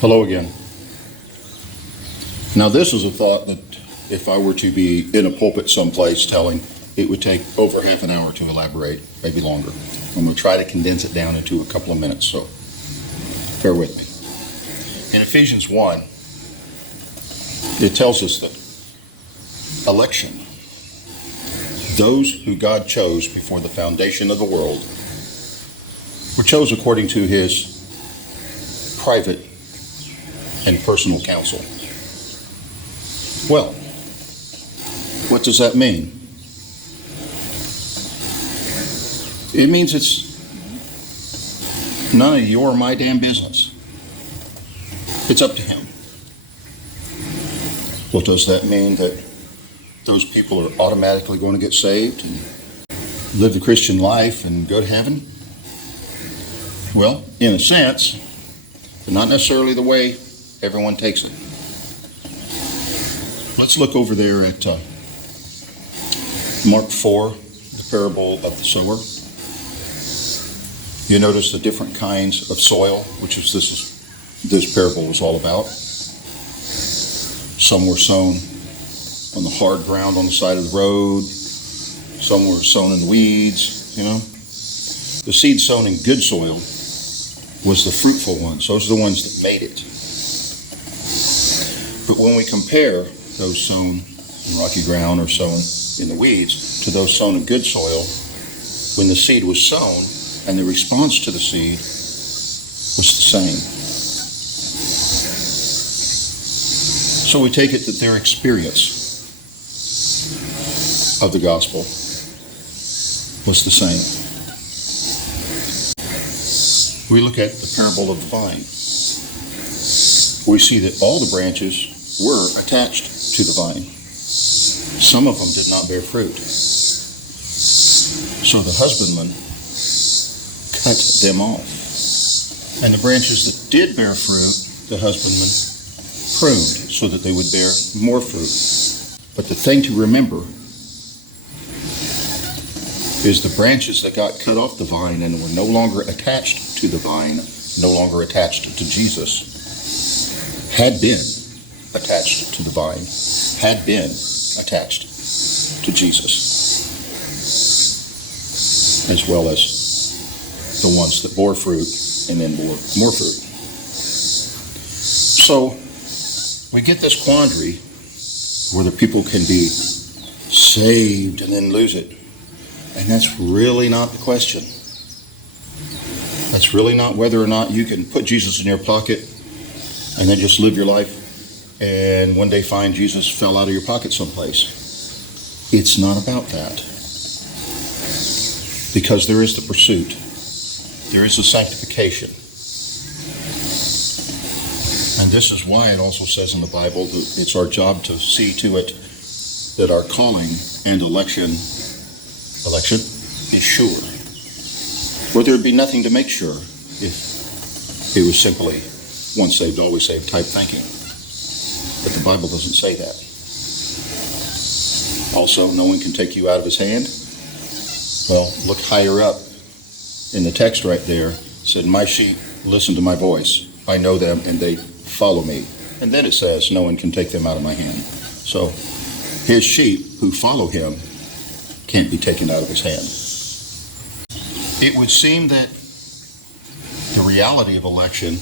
Hello again. Now, this is a thought that if I were to be in a pulpit someplace telling, it would take over half an hour to elaborate, maybe longer. I'm going to try to condense it down into a couple of minutes, so bear with me. In Ephesians 1, it tells us that election, those who God chose before the foundation of the world, were chosen according to his private and personal counsel. Well, what does that mean? It means it's none of your or my damn business. It's up to him. Well, does that mean that those people are automatically going to get saved and live the Christian life and go to heaven? Well, in a sense, but not necessarily the way everyone takes it. Let's look over there at Mark 4, the parable of the sower. You notice the different kinds of soil, which is this parable was all about. Some were sown on the hard ground on the side of the road. Some were sown in the weeds, The seed sown in good soil was the fruitful ones. Those are the ones that made it. But when we compare those sown in rocky ground or sown in the weeds to those sown in good soil, when the seed was sown and the response to the seed was the same. So we take it that their experience of the gospel was the same. We look at the parable of the vine. We see that all the branches were attached to the vine. Some of them did not bear fruit. So the husbandman cut them off. And the branches that did bear fruit, the husbandman pruned so that they would bear more fruit. But the thing to remember is the branches that got cut off the vine and were no longer attached to the vine, no longer attached to Jesus, had been attached to the vine, had been attached to Jesus, as well as the ones that bore fruit and then bore more fruit. So we get this quandary whether people can be saved and then lose it. And that's really not the question. That's really not whether or not you can put Jesus in your pocket and then just live your life and one day find Jesus fell out of your pocket someplace. It's not about that. Because there is the pursuit. There is the sanctification. And this is why it also says in the Bible that it's our job to see to it that our calling and election is sure. Where there would be nothing to make sure if it was simply once saved, always saved type thinking. But the Bible doesn't say that. Also, no one can take you out of his hand. Well, look higher up in the text right there. It said, my sheep listen to my voice. I know them and they follow me. And then it says, no one can take them out of my hand. So his sheep who follow him can't be taken out of his hand. It would seem that the reality of election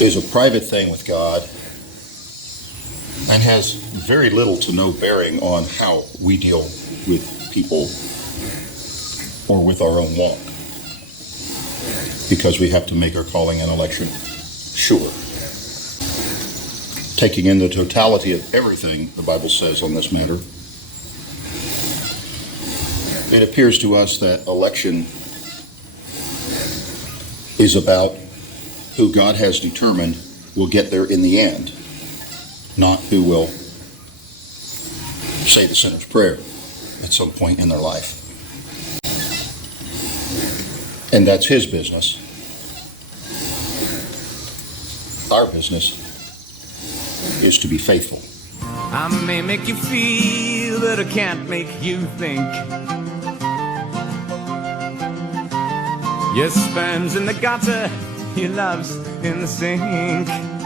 is a private thing with God and has very little to no bearing on how we deal with people or with our own walk, because we have to make our calling and election sure. Taking in the totality of everything the Bible says on this matter, it appears to us that election is about who God has determined will get there in the end, not who will say the sinner's prayer at some point in their life. And that's his business. Our business is to be faithful. I may make you feel, but I can't make you think. Your sperm's in the gutter, your love's in the sink.